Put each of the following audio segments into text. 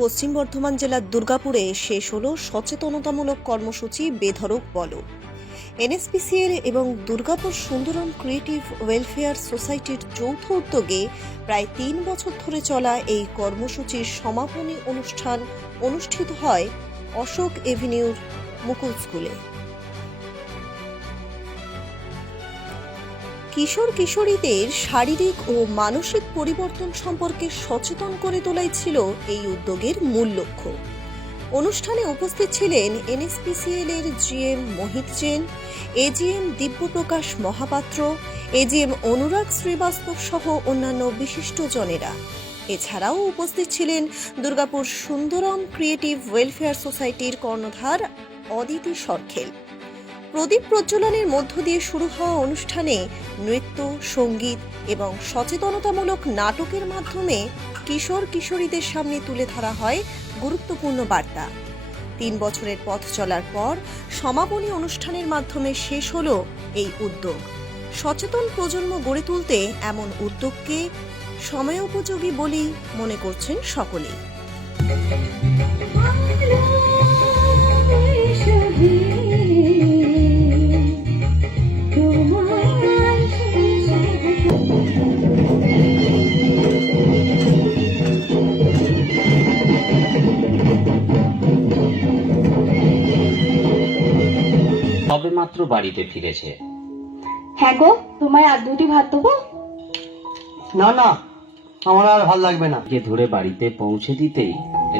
পশ্চিম বর্ধমান জেলার দুর্গাপুরে শেষ হলো সচেতনতামূলক কর্মসূচি বেধড়ক বলো। এনএসপিসিএল এবং দুর্গাপুর সুন্দরম ক্রিয়েটিভ ওয়েলফেয়ার সোসাইটির যৌথ উদ্যোগে প্রায় ৩ বছর ধরে চলা এই কর্মসূচির সমাপনী অনুষ্ঠান অনুষ্ঠিত হয় অশোক এভিনিউর মুকুল স্কুলে। কিশোর কিশোরীদের শারীরিক ও মানসিক পরিবর্তন সম্পর্কে সচেতন করে তোলাই ছিল এই উদ্যোগের মূল লক্ষ্য। অনুষ্ঠানে উপস্থিত ছিলেন এনএসপিসিএল এর জিএম মোহিত জেন, এজিএম দিব্যপ্রকাশ মহাপাত্র, এজিএম অনুরাগ শ্রীবাস্তব সহ অন্যান্য বিশিষ্টজনেরা। এছাড়াও উপস্থিত ছিলেন দুর্গাপুর সুন্দরম ক্রিয়েটিভ ওয়েলফেয়ার সোসাইটির কর্ণধার অদিতি সরখেল। প্রদীপ প্রজ্বলনের মধ্য দিয়ে শুরু হওয়া অনুষ্ঠানে নৃত্য, সঙ্গীত এবং সচেতনতামূলক নাটকের মাধ্যমে কিশোর কিশোরীদের সামনে তুলে ধরা হয় গুরুত্বপূর্ণ বার্তা। ৩ বছরের পথ চলার পর সমাপনী অনুষ্ঠানের মাধ্যমে শেষ হলো এই উদ্যোগ। সচেতন প্রজন্ম গড়ে তুলতে এমন উদ্যোগকে সময়োপযোগী বলেই মনে করছেন সকলেই। তবে মাত্র বাড়িতে ফিরেছে। হ্যাঁ গো, তোমায় আর দুটি ভাত দেবো? না না, আমার আর ভাল লাগবে না। যে ধরে বাড়িতে পৌঁছে দিতেই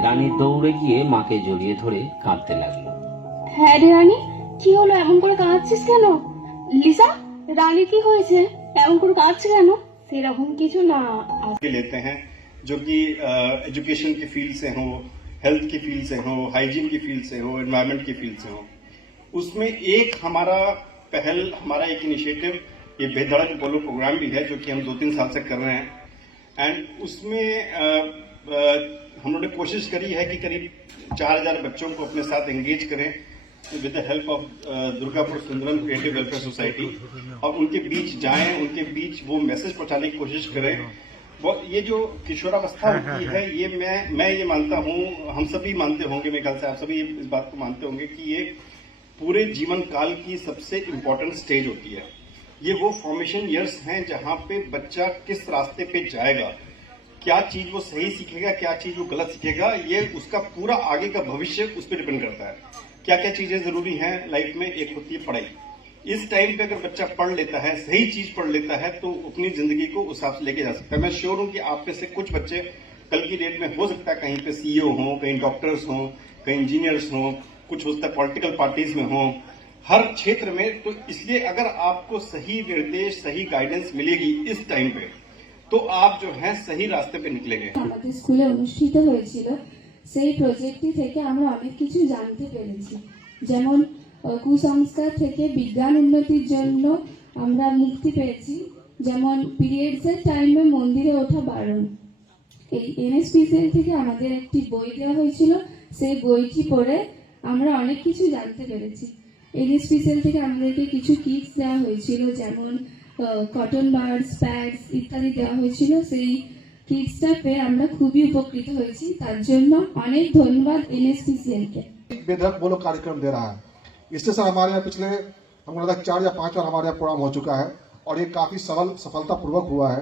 রানী দৌড়ে গিয়ে মাকে জড়িয়ে ধরে কাঁদতে লাগলো। হ্যাঁ রে রানী, কি হলো? এমন করে কাঁদছিস কেন? লিসা, রানী কি হয়েছে? এমন করে কাঁদছে কেন? সেরকম কিছু না। लेते हैं जो कि एजुकेशन की फील्ड से हो, हेल्थ की फील्ड से हो, हाइजीन की फील्ड से हो, एनवायरनमेंट की फील्ड से हो। उसमें एक हमारा पहल, हमारा एक इनिशिएटिव ये बेधड़क बोलो प्रोग्राम भी है जो कि हम 2-3 साल से कर रहे हैं। एंड उसमें हम लोगों ने कोशिश करी है कि करीब 4000 बच्चों को अपने साथ एंगेज करें with the help of Durgapur Sundaram creative welfare society, और उनके बीच जाएं, उनके बीच वो मैसेज पहुंचाने की कोशिश करें। ये जो किशोरावस्था होती है, ये मैं ये मानता हूँ, हम सभी मानते होंगे, मेरे ख्याल से आप सभी इस बात को मानते होंगे कि ये पूरे जीवन काल की सबसे इम्पोर्टेंट स्टेज होती है। ये वो फॉर्मेशन ईयर्स हैं जहाँ पे बच्चा किस रास्ते पे जाएगा, क्या चीज वो सही सीखेगा, क्या चीज वो गलत सीखेगा, ये उसका पूरा आगे का भविष्य उस पर डिपेंड करता है। क्या क्या चीजें जरूरी हैं लाइफ में? एक होती है पढ़ाई। इस टाइम पे अगर बच्चा पढ़ लेता है, सही चीज पढ़ लेता है, तो अपनी जिंदगी को उस हिसाब से लेके जा सकता है। मैं श्योर हूं कि आप में से कुछ बच्चे कल की डेट में हो सकता है कहीं पे सीईओ हों, कहीं डॉक्टर्स हों, कहीं इंजीनियर्स हों, कुछ हो सकता है पॉलिटिकल पार्टीज में हों, हर क्षेत्र में। तो इसलिए अगर आपको सही निर्देश, सही गाइडेंस मिलेगी इस टाइम पे, तो आप जो है सही रास्ते पे निकलेंगे। আমাদের স্কুলে অনুষ্ঠিত হয়েছিল, সেই প্রজেক্টটি থেকে আমরা অনেক কিছু জানতে পেরেছি। যেমন কুসংস্কার থেকে বিজ্ঞান উন্নতির জন্য আমরা মুক্তি পেয়েছি। যেমন পিরিয়ডসের টাইমে মন্দিরে ওঠা বারণ। এই এনএসপিসিএল থেকে আমাদের একটি বই দেওয়া হয়েছিল, সেই বইটি পড়ে আমরা অনেক কিছু জানতে পেরেছি। এনএসপিসিএল থেকে আমাদেরকে কিছু কিটস দেওয়া হয়েছিল, যেমন কটন বাডস, প্যাডস ইত্যাদি দেওয়া হয়েছিল। সেই কিটসটা পেয়ে আমরা খুবই উপকৃত হয়েছি। তার জন্য অনেক ধন্যবাদ এনএসপিসিএল কে। बेधड़क बोलो कार्यक्रम दे रहा है। इससे सर हमारे यहाँ पिछले हमको लगता है 4 या 5 बार हमारे यहाँ प्रोग्राम हो चुका है, और ये काफ़ी सफलतापूर्वक हुआ है।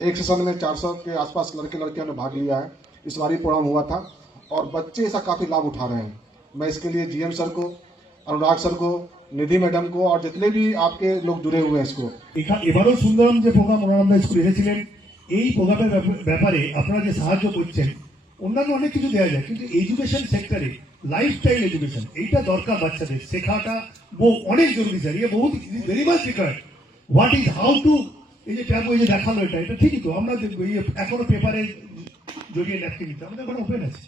एक सेशन में 400 के आसपास लड़के लड़कियों ने भाग लिया है। इस बार ही प्रोग्राम हुआ था और बच्चे इसका काफ़ी लाभ उठा रहे हैं। मैं इसके लिए जीएम सर को, अनुराग सर को, निधि मैडम को और जितने भी आपके लोग जुड़े हुए हैं इसको। এবারও সুন্দরম যে প্রোগ্রাম ওনারা স্কুলে এসেছিলেন, এই প্রোগ্রামের ব্যাপারে আপনারা যে সাহায্য করছেন, অন্যান্য অনেক কিছু দেওয়া যায়, কিন্তু এডুকেশন সেক্টরে লাইফস্টাইল এডুকেশন এইটা দরকার, বাচ্চাদের শেখাটা অনেক জরুরি স্যার। ইয়ে বহুত very much required. What is how to, এই যে ট্যাব, এই যে দেখালো, এটা ঠিকই তো। আমরা এখনো পেপারে জড়িয়ে ন্যাপকিন নিতে, আমাদের এখন ওপেন আছে।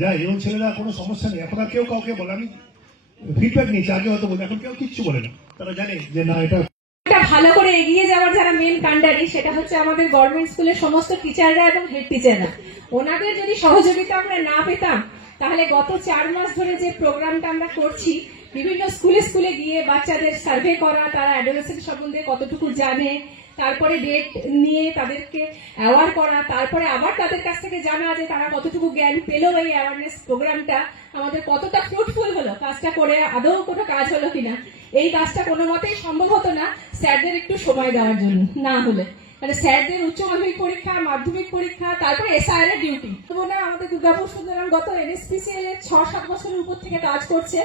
যাই, এবং ছেলেরা কোনো সমস্যা নেই। এখন আর কেউ কাউকে বলে, আমি ফিডব্যাক নিয়েছি, আগে হয়তো বলে, এখন কেউ কিচ্ছু বলে না। তারা জানে যে না, এটা ভালো করে এগিয়ে যাওয়ার যারা মেন কান্ডারি, সেটা হচ্ছে আমাদের গভর্নমেন্ট স্কুলের সমস্ত টিচাররা এবং হেড টিচাররা। ওনাদের যদি সহযোগিতা আমরা না পেতাম, তাহলে গত 4 মাস ধরে যে প্রোগ্রামটা আমরা করছি, বিভিন্ন স্কুলে স্কুলে গিয়ে বাচ্চাদের সার্ভে করা, তারা অ্যাডোলেসেন্ট সম্বন্ধে কতটুকু জানে, তারপরে ডেট নিয়ে তাদেরকে অ্যাওয়ার করা, তারপরে আবার তাদের কাছ থেকে জানা যে তারা কতটুকু জ্ঞান পেলো এই অ্যাওয়ারনেস প্রোগ্রামটা আমাদের কতটা ফ্রুটফুল হলো, কাজটা করে আদৌ কোনো কাজ হলো কিনা। এই কাজটা কোনো মতেই সম্ভব হতো না স্যারদের একটু সময় দেওয়ার জন্য না হলে, মানে স্যারদের উচ্চ মাধ্যমিক পরীক্ষা, মাধ্যমিক পরীক্ষা, তারপরে এসআইআর এর ডিউটি। না, আমাদের দুর্গাপুর সুন্দরম গত এনএসপিসিএল এর 6-7 বছরের উপর থেকে কাজ করছে।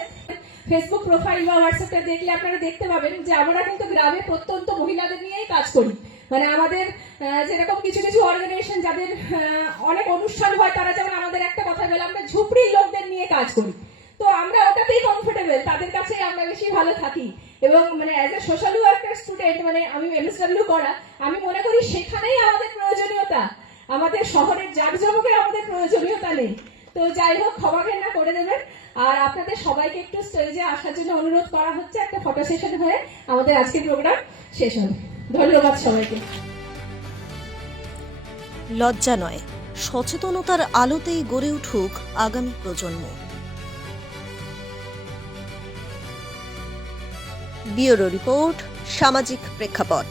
ফেসবুক প্রোফাইল বা হোয়াটসঅ্যাপটা দেখলে আপনারা দেখতে পাবেন যে আমরা কিন্তু গ্রামে প্রত্যন্ত মহিলাদের নিয়েই কাজ করি। মানে আমাদের যেরকম কিছু কিছু অর্গানাইজেশন যাদের অনেক অনুষ্ঠান হয়, তারা যেমন আমাদের একটা কথা বলে আমরা ঝুপড়ির লোকদের নিয়ে কাজ করি, তো আমরা ওটাতেই কমফোর্টেবল, তাদের কাছেই আমরা বেশি ভালো থাকি। এবং মানে as a social worker student, মানে আমি এমএসডব্লিউ করা, আমি মনে করি সেখানেই আমাদের প্রয়োজনীয়তা, আমাদের শহরের জাঁকজমকের আমাদের প্রয়োজনীয়তা নেই। তো যাই হোক, ক্ষমা ঘেন্না করে দেবেন। আর আপনাদের সবাইকে একটু স্টেজে আসার জন্য অনুরোধ করা হচ্ছে, একটা ফটো সেশন হয়ে আমাদের আজকের প্রোগ্রাম শেষ হবে। ধন্যবাদ সবাইকে। লজ্জা নয়, সচেতনতার আলোতেই গড়ে উঠুক আগামী প্রজন্ম। ব্যুরো রিপোর্ট, সামাজিক প্রেক্ষাপট।